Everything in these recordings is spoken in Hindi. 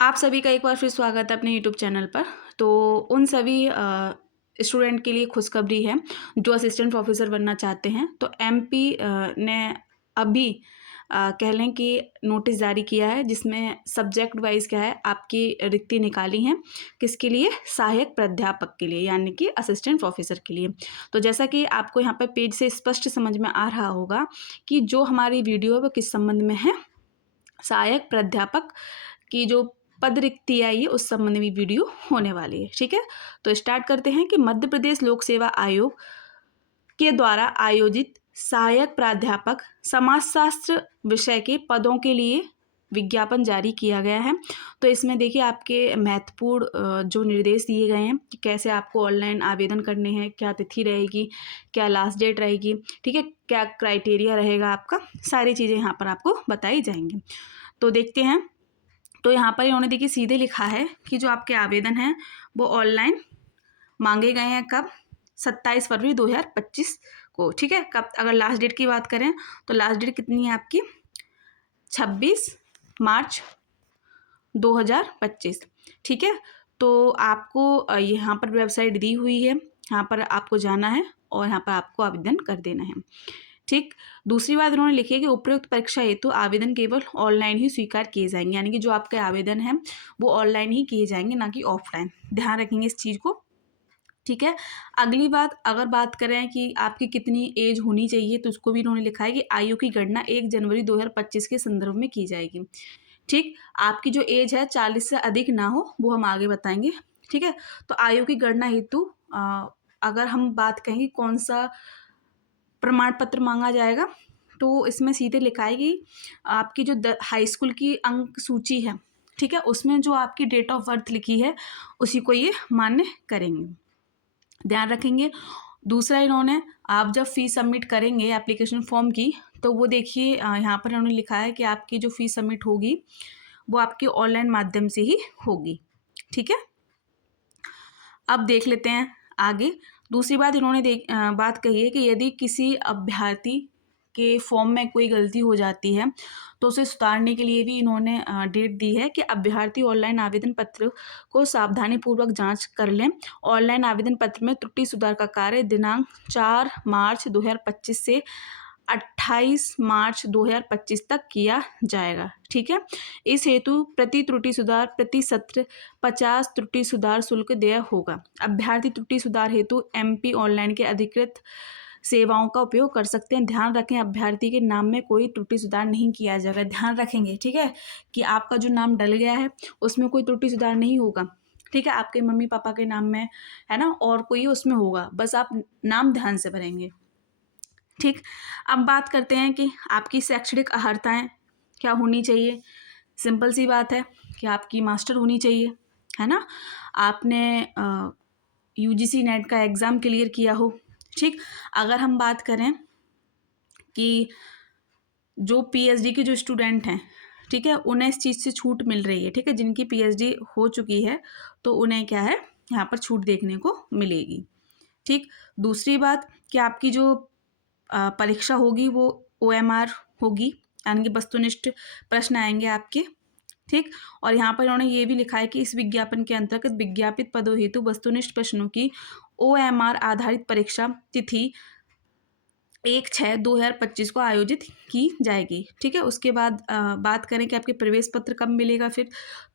आप सभी का एक बार फिर स्वागत है अपने यूट्यूब चैनल पर। तो उन सभी स्टूडेंट के लिए खुशखबरी है जो असिस्टेंट प्रोफेसर बनना चाहते हैं। तो एमपी ने अभी कह लें कि नोटिस जारी किया है जिसमें सब्जेक्ट वाइज क्या है आपकी रिक्ति निकाली हैं। किसके लिए? सहायक प्राध्यापक के लिए, यानी कि असिस्टेंट प्रोफेसर के लिए। तो जैसा कि आपको यहाँ पर पेज से स्पष्ट समझ में आ रहा होगा कि जो हमारी वीडियो है वो किस संबंध में है। सहायक प्राध्यापक की जो पद रिक्ति आई है उस संबंध में वीडियो होने वाली है। ठीक है, तो स्टार्ट करते हैं कि मध्य प्रदेश लोक सेवा आयोग के द्वारा आयोजित सहायक प्राध्यापक समाजशास्त्र विषय के पदों के लिए विज्ञापन जारी किया गया है। तो इसमें देखिए आपके महत्वपूर्ण जो निर्देश दिए गए हैं कि कैसे आपको ऑनलाइन आवेदन करने हैं, क्या तिथि रहेगी, क्या लास्ट डेट रहेगी, ठीक है, क्या क्राइटेरिया रहेगा आपका, सारी चीज़ें यहाँ पर आपको बताई जाएंगी। तो देखते हैं। तो यहाँ पर इन्होंने देखिए सीधे लिखा है कि जो आपके आवेदन हैं वो ऑनलाइन मांगे गए हैं। कब? 27 फरवरी 2025 को। ठीक है, कब? अगर लास्ट डेट की बात करें तो लास्ट डेट कितनी है आपकी? 26 मार्च 2025। ठीक है, तो आपको यहाँ पर वेबसाइट दी हुई है, यहाँ पर आपको जाना है और यहाँ पर आपको आवेदन कर देना है। ठीक। दूसरी बात इन्होंने लिखी है कि उपयुक्त परीक्षा हेतु आवेदन केवल ऑनलाइन ही स्वीकार किए जाएंगे, यानी कि जो आपके आवेदन हैं वो ऑनलाइन ही किए जाएंगे, ना कि ऑफलाइन। ध्यान रखेंगे इस चीज़ को। ठीक है। अगली बात, अगर बात करें कि आपकी कितनी एज होनी चाहिए तो उसको भी इन्होंने लिखा है कि आयु की गणना 1 जनवरी 2025 के संदर्भ में की जाएगी। ठीक। आपकी जो एज है 40 से अधिक ना हो, वो हम आगे बताएंगे। ठीक है, तो आयु की गणना हेतु अगर हम बात कहें कौन सा प्रमाण पत्र मांगा जाएगा, तो इसमें सीधे लिखा है कि आपकी जो हाई स्कूल की अंक सूची है, ठीक है, उसमें जो आपकी डेट ऑफ बर्थ लिखी है उसी को ये मान्य करेंगे। ध्यान रखेंगे। दूसरा इन्होंने, आप जब फीस सबमिट करेंगे एप्लीकेशन फॉर्म की, तो वो देखिए यहाँ पर इन्होंने लिखा है कि आपकी जो फीस सबमिट होगी वो आपकी ऑनलाइन माध्यम से ही होगी। ठीक है, अब देख लेते हैं आगे। दूसरी बात इन्होंने बात कही है कि यदि किसी अभ्यर्थी के फॉर्म में कोई गलती हो जाती है तो उसे सुधारने के लिए भी इन्होंने डेट दी है कि अभ्यर्थी ऑनलाइन आवेदन पत्र को सावधानीपूर्वक जांच कर लें। ऑनलाइन आवेदन पत्र में त्रुटि सुधार का कार्य दिनांक 4 मार्च 2025 से 28 मार्च 2025 तक किया जाएगा। ठीक है, इस हेतु प्रति त्रुटि सुधार प्रति सत्र 50 त्रुटि सुधार शुल्क देय होगा। अभ्यर्थी त्रुटि सुधार हेतु एमपी ऑनलाइन के अधिकृत सेवाओं का उपयोग कर सकते हैं। ध्यान रखें, अभ्यर्थी के नाम में कोई त्रुटि सुधार नहीं किया जाएगा। ध्यान रखेंगे, ठीक है, कि आपका जो नाम डल गया है उसमें कोई त्रुटि सुधार नहीं होगा। ठीक है, आपके मम्मी पापा के नाम में है ना, और कोई उसमें होगा, बस आप नाम ध्यान से भरेंगे। ठीक। अब बात करते हैं कि आपकी शैक्षणिक अर्हताएं क्या होनी चाहिए। सिंपल सी बात है कि आपकी मास्टर होनी चाहिए, है ना, आपने यूजीसी नेट का एग्ज़ाम क्लियर किया हो। ठीक। अगर हम बात करें कि जो पीएचडी के जो स्टूडेंट हैं, ठीक है, उन्हें इस चीज़ से छूट मिल रही है। ठीक है, जिनकी पीएचडी हो चुकी है तो उन्हें क्या है, यहाँ पर छूट देखने को मिलेगी। ठीक। दूसरी बात कि आपकी जो परीक्षा होगी वो OMR होगी, यानी कि वस्तुनिष्ठ प्रश्न आएंगे आपके। ठीक। और यहाँ पर उन्होंने ये भी लिखा है कि इस विज्ञापन के अंतर्गत विज्ञापित पदों हेतु वस्तुनिष्ठ प्रश्नों की OMR आधारित परीक्षा तिथि 1/6/2025 को आयोजित की जाएगी। ठीक है, उसके बाद बात करें कि आपके प्रवेश पत्र कब मिलेगा फिर,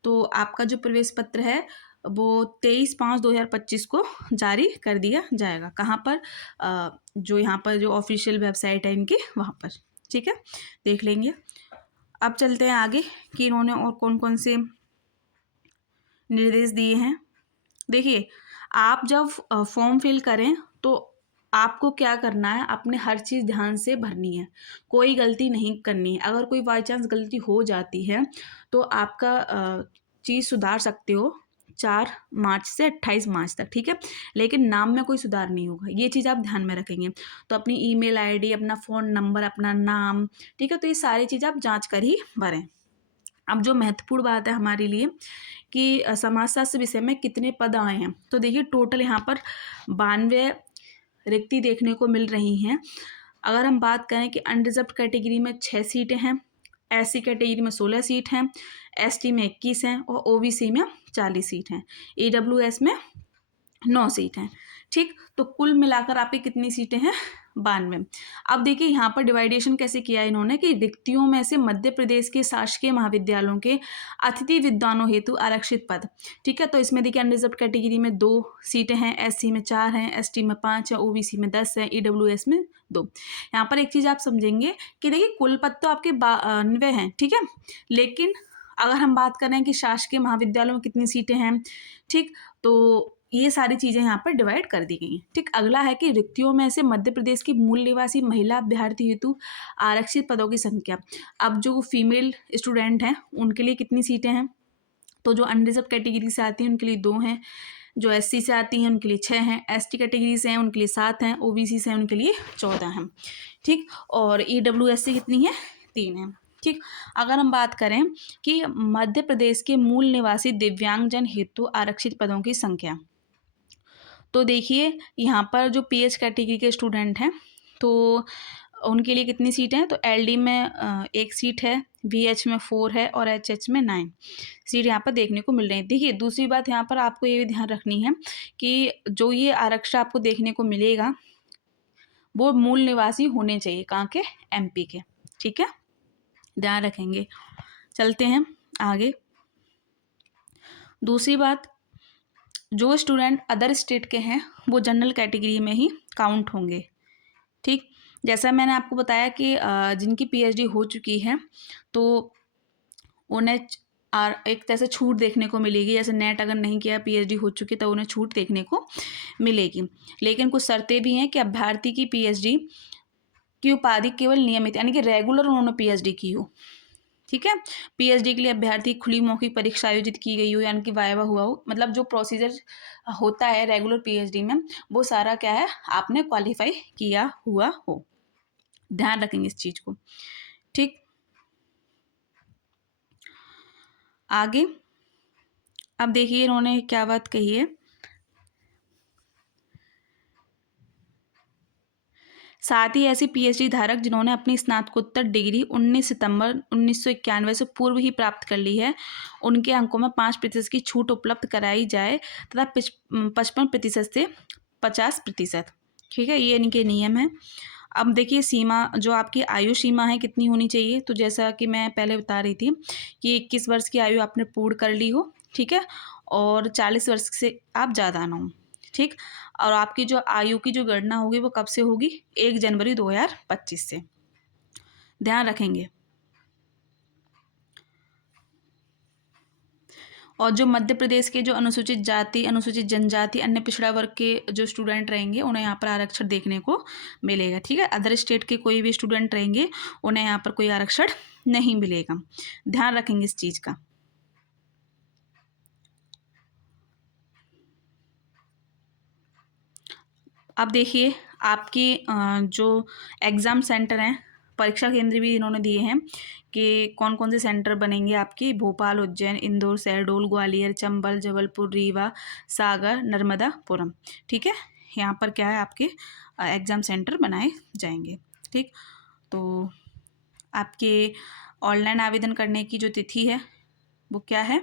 तो आपका जो प्रवेश पत्र है वो 23/5/2025 को जारी कर दिया जाएगा। कहाँ पर? जो यहाँ पर जो ऑफिशियल वेबसाइट है इनकी, वहाँ पर। ठीक है, देख लेंगे। अब चलते हैं आगे कि इन्होंने और कौन कौन से निर्देश दिए हैं। देखिए, आप जब फॉर्म फिल करें तो आपको क्या करना है, अपने हर चीज़ ध्यान से भरनी है, कोई गलती नहीं करनी है। अगर कोई बाई चांस गलती हो जाती है तो आपका चीज़ सुधार सकते हो 4 मार्च से 28 मार्च तक। ठीक है, लेकिन नाम में कोई सुधार नहीं होगा, ये चीज़ आप ध्यान में रखेंगे। तो अपनी ईमेल आईडी, अपना फ़ोन नंबर, अपना नाम, ठीक है, तो ये सारी चीज़ आप जांच कर ही भरें। अब जो महत्वपूर्ण बात है हमारे लिए कि समाजशास्त्र विषय में कितने पद आए हैं, तो देखिए टोटल यहाँ पर 92 रिक्ति देखने को मिल रही हैं। अगर हम बात करें कि अनरिजर्व्ड कैटेगरी में 6 सीटें हैं, SC कैटेगरी में 16 सीट हैं, ST में 21 हैं और OBC में 40 सीट हैं, EWS में 9 सीट हैं। ठीक, तो कुल मिलाकर आपकी कितनी सीटें हैं? 92। अब देखिए यहाँ पर डिवाइडेशन कैसे किया है इन्होंने कि रिक्तियों में से मध्य प्रदेश के शासकीय महाविद्यालयों के अतिथि विद्वानों हेतु आरक्षित पद। ठीक है, तो इसमें देखिए अनरिजर्व कैटेगरी में 2 सीटें हैं, SC में 4 हैं, ST में 5 है, OBC में 10 है, EWS में 2। यहाँ पर एक चीज़ आप समझेंगे कि देखिए कुल पद तो आपके 92 हैं, ठीक है, लेकिन अगर हम बात करें कि शासकीय महाविद्यालयों में कितनी सीटें हैं, ठीक, तो ये सारी चीज़ें यहाँ पर डिवाइड कर दी गई हैं। ठीक, अगला है कि रिक्तियों में से मध्य प्रदेश की मूल निवासी महिला अभ्यर्थी हेतु आरक्षित पदों की संख्या। अब जो फीमेल स्टूडेंट हैं उनके लिए कितनी सीटें हैं? तो जो अनरिजर्व कैटेगरी से आती हैं उनके लिए 2 हैं, जो SC से आती हैं उनके लिए 6 हैं, ST कैटेगरी से हैं उनके लिए 7 हैं, OBC से हैं उनके लिए 14 हैं। ठीक, और EWS से कितनी है? 3 हैं। ठीक, अगर हम बात करें कि मध्य प्रदेश के मूल निवासी दिव्यांगजन हेतु आरक्षित पदों की संख्या, तो देखिए यहाँ पर जो PH कैटेगरी के स्टूडेंट हैं तो उनके लिए कितनी सीटें हैं? तो LD में 1 सीट है, VH में 4 है और HH में 9 सीट यहाँ पर देखने को मिल रही है। देखिए दूसरी बात यहाँ पर आपको ये भी ध्यान रखनी है कि जो ये आरक्षण आपको देखने को मिलेगा वो मूल निवासी होने चाहिए, कहाँ के? MP के। ठीक है, ध्यान रखेंगे। चलते हैं आगे। दूसरी बात, जो स्टूडेंट अदर स्टेट के हैं वो जनरल कैटेगरी में ही काउंट होंगे। ठीक, जैसा मैंने आपको बताया कि जिनकी PhD हो चुकी है तो उन्हें एक तरह से छूट देखने को मिलेगी, जैसे नेट अगर नहीं किया PhD हो चुकी तो उन्हें छूट देखने को मिलेगी, लेकिन कुछ शर्तें भी हैं कि अभ्यर्थी की PhD की उपाधि केवल नियमित यानी कि रेगुलर उन्होंने PhD की हो। ठीक है, PhD के लिए अभ्यर्थी खुली मौखिक परीक्षा आयोजित की गई हो यानी कि वाइवा हुआ हो, मतलब जो प्रोसीजर होता है रेगुलर PhD में वो सारा क्या है, आपने क्वालिफाई किया हुआ हो। ध्यान रखेंगे इस चीज़ को। ठीक, आगे अब देखिए इन्होंने क्या बात कही है, साथ ही ऐसी PhD धारक जिन्होंने अपनी स्नातकोत्तर डिग्री 19 सितंबर 1991 से पूर्व ही प्राप्त कर ली है उनके अंकों में 5% की छूट उपलब्ध कराई जाए तथा 55% से 50%। ठीक है, ये इनके नियम हैं। अब देखिए सीमा, जो आपकी आयु सीमा है कितनी होनी चाहिए, तो जैसा कि मैं पहले बता रही थी कि 21 वर्ष की आयु आपने पूर्ण कर ली हो, ठीक है, और 40 वर्ष से आप ज़्यादा ना हो। ठीक, और आपकी जो आयु की जो गणना होगी वो कब से होगी? 1 जनवरी 2025 से। ध्यान रखेंगे। और जो मध्य प्रदेश के जो अनुसूचित जाति, अनुसूचित जनजाति, अन्य पिछड़ा वर्ग के जो स्टूडेंट रहेंगे उन्हें यहाँ पर आरक्षण देखने को मिलेगा। ठीक है, अदर स्टेट के कोई भी स्टूडेंट रहेंगे उन्हें यहाँ पर कोई आरक्षण नहीं मिलेगा। ध्यान रखेंगे इस चीज़ का। अब देखिए आपकी जो एग्ज़ाम सेंटर हैं, परीक्षा केंद्र भी इन्होंने दिए हैं कि कौन कौन से सेंटर बनेंगे आपकी, भोपाल, उज्जैन, इंदौर, शहडोल, ग्वालियर, चंबल, जबलपुर, रीवा, सागर, नर्मदापुरम। ठीक है, यहाँ पर क्या है आपके एग्ज़ाम सेंटर बनाए जाएंगे। ठीक, तो आपके ऑनलाइन आवेदन करने की जो तिथि है वो क्या है?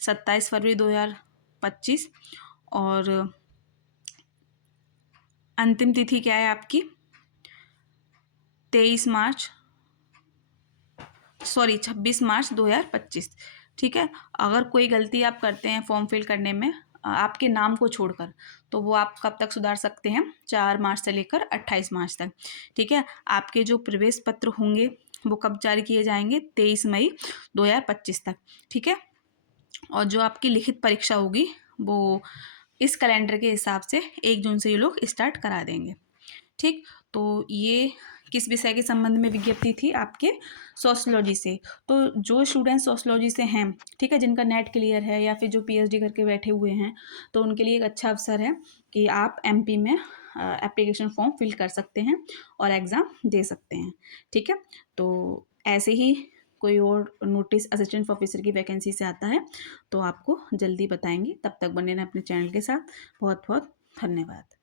27 फरवरी 2025 और अंतिम तिथि क्या है आपकी? 26 मार्च 2025। ठीक है, अगर कोई गलती आप करते हैं फॉर्म फिल करने में आपके नाम को छोड़कर तो वो आप कब तक सुधार सकते हैं? 4 मार्च से लेकर 28 मार्च तक। ठीक है, आपके जो प्रवेश पत्र होंगे वो कब जारी किए जाएंगे? 23 मई 2025 तक। ठीक है, और जो आपकी लिखित परीक्षा होगी वो इस कैलेंडर के हिसाब से 1 जून से ये लोग स्टार्ट करा देंगे। ठीक, तो ये किस विषय के संबंध में विज्ञप्ति थी? आपके सोशियोलॉजी से। तो जो स्टूडेंट सोशियोलॉजी से हैं, ठीक है, जिनका नेट क्लियर है या फिर जो PhD करके बैठे हुए हैं तो उनके लिए एक अच्छा अवसर है कि आप MP में एप्लीकेशन फॉर्म फिल कर सकते हैं और एग्ज़ाम दे सकते हैं। ठीक है, तो ऐसे ही कोई और नोटिस असिस्टेंट प्रोफेसर की वैकेंसी से आता है तो आपको जल्दी बताएंगे। तब तक बने रहें अपने चैनल के साथ। बहुत बहुत धन्यवाद।